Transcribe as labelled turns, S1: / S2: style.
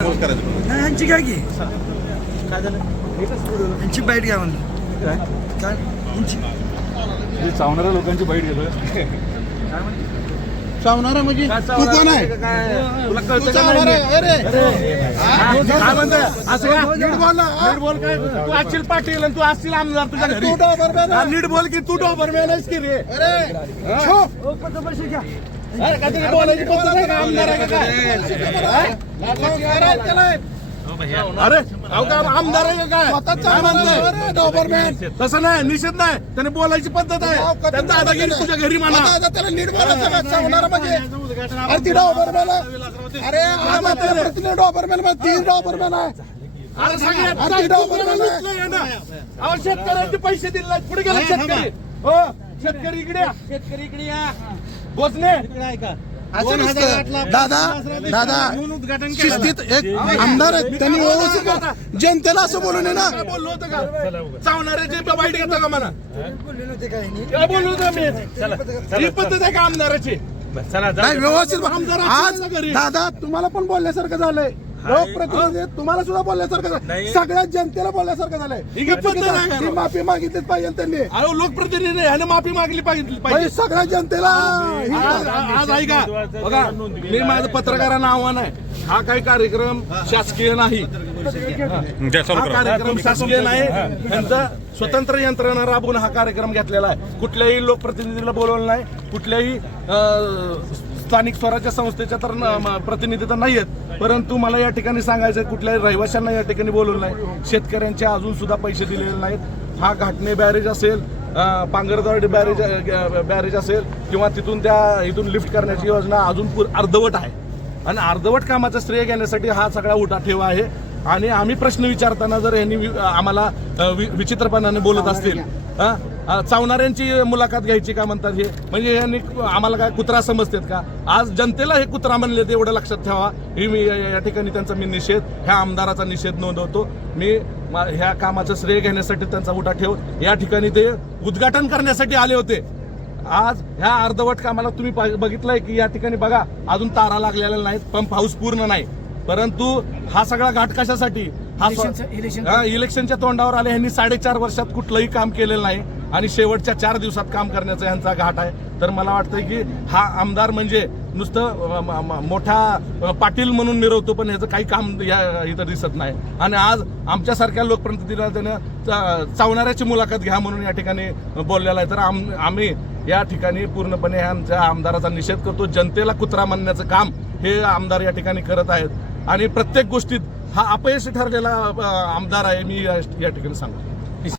S1: नाही यांची काय की यांची बाईट घ्या काय
S2: लोकांची बाईट म्हणजे?
S1: तू कोण आहे म्हणजे तू बोल तू आमदार तुझ्या बोल की तू की रे अरे आमदार तसं नाही निषेध नाही त्याने बोलायची पद्धत आहे त्यांचा आता गेली तुझ्या घरी म्हणा त्याला नीट म्हणजे. अरे ती अरे ती शेतकऱ्यांचे पैसे दिले पुढे गेले शेतकरी शेतकरी इकडे या. शेतकरी इकडे या बोचले इकडे ऐका असं दादा दादा उद्घाटन शिस्तीत एक आमदार आहेत त्यांनी व्यवस्थित जनतेला असं बोलू नये ना काय बोललो होतं का चावणारे जे वाईट घेतो का मला काय बोललो होतो मी ही पद्धत आहे का आमदाराची नाही व्यवस्थित आमदार आज दादा तुम्हाला पण बोलल्यासारखं झालंय लोकप्रतिनिधी तुम्हाला सुद्धा बोलल्यासारखं सगळ्या जनतेला बोलल्यासारखं झालंय माफी मागितली पाहिजे त्यांनी अरे लोकप्रतिनिधी ह्याने माफी मागली पाहिजे सगळ्या जनतेला आज ऐका बघा मी माझं पत्रकारांना आव्हान आहे हा काही कार्यक्रम शासकीय नाही कार्यक्रम शासकीय नाही त्यांचा स्वतंत्र यंत्रणा राबवून हा कार्यक्रम घेतलेला आहे कुठल्याही लोकप्रतिनिधीला बोलवलं नाही कुठल्याही स्थानिक स्वराज्य संस्थेच्या तर प्रतिनिधी तर नाही आहेत परंतु मला या ठिकाणी सांगायचं कुठल्याही रहिवाशांना या ठिकाणी बोलवलं नाही शेतकऱ्यांचे अजून सुद्धा पैसे दिलेले नाहीत हा घाटणे बॅरेज असेल पांगरदवाडी बॅरेज बॅरेज असेल किंवा तिथून त्या इथून लिफ्ट करण्याची योजना अजून अर्धवट आहे आणि अर्धवट कामाचं श्रेय घेण्यासाठी हा सगळा उठा ठेवा आहे आणि आम्ही प्रश्न विचारताना जर यांनी आम्हाला विचित्रपणाने बोलत असतील चावणाऱ्यांची मुलाखत घ्यायची का म्हणतात हे म्हणजे यांनी आम्हाला काय कुत्रा समजतेत का आज जनतेला हे कुत्रा म्हणले ते एवढं लक्षात ठेवा हे मी या ठिकाणी त्यांचा मी निषेध ह्या आमदाराचा निषेध नोंदवतो मी ह्या कामाचं श्रेय घेण्यासाठी त्यांचा उठा ठेव या ठिकाणी ते उद्घाटन करण्यासाठी आले होते आज ह्या अर्धवट कामाला तुम्ही बघितलंय की या ठिकाणी बघा अजून तारा लागलेल्या नाहीत पंप हाऊस पूर्ण नाही परंतु हा सगळा घाट कशासाठी हा इलेक्शनच्या तोंडावर आले यांनी साडेचार वर्षात कुठलंही काम केलेलं नाही आणि शेवटच्या चार दिवसात काम करण्याचा यांचा घाट आहे तर मला वाटतंय की हा आमदार म्हणजे नुसतं मोठा पाटील म्हणून मिरवतो पण याचं काही काम या इथं दिसत नाही आणि आज आमच्यासारख्या लोकप्रतिनिधीला त्यानं चावणाऱ्याची मुलाखत घ्या म्हणून या ठिकाणी बोललेला आहे तर आम्ही या ठिकाणी पूर्णपणे आमच्या आमदाराचा निषेध करतो जनतेला कुत्रा मानण्याचं काम हे आमदार या ठिकाणी करत आहेत आणि प्रत्येक गोष्टीत हा अपयशी ठरलेला आमदार आहे मी या ठिकाणी सांगतो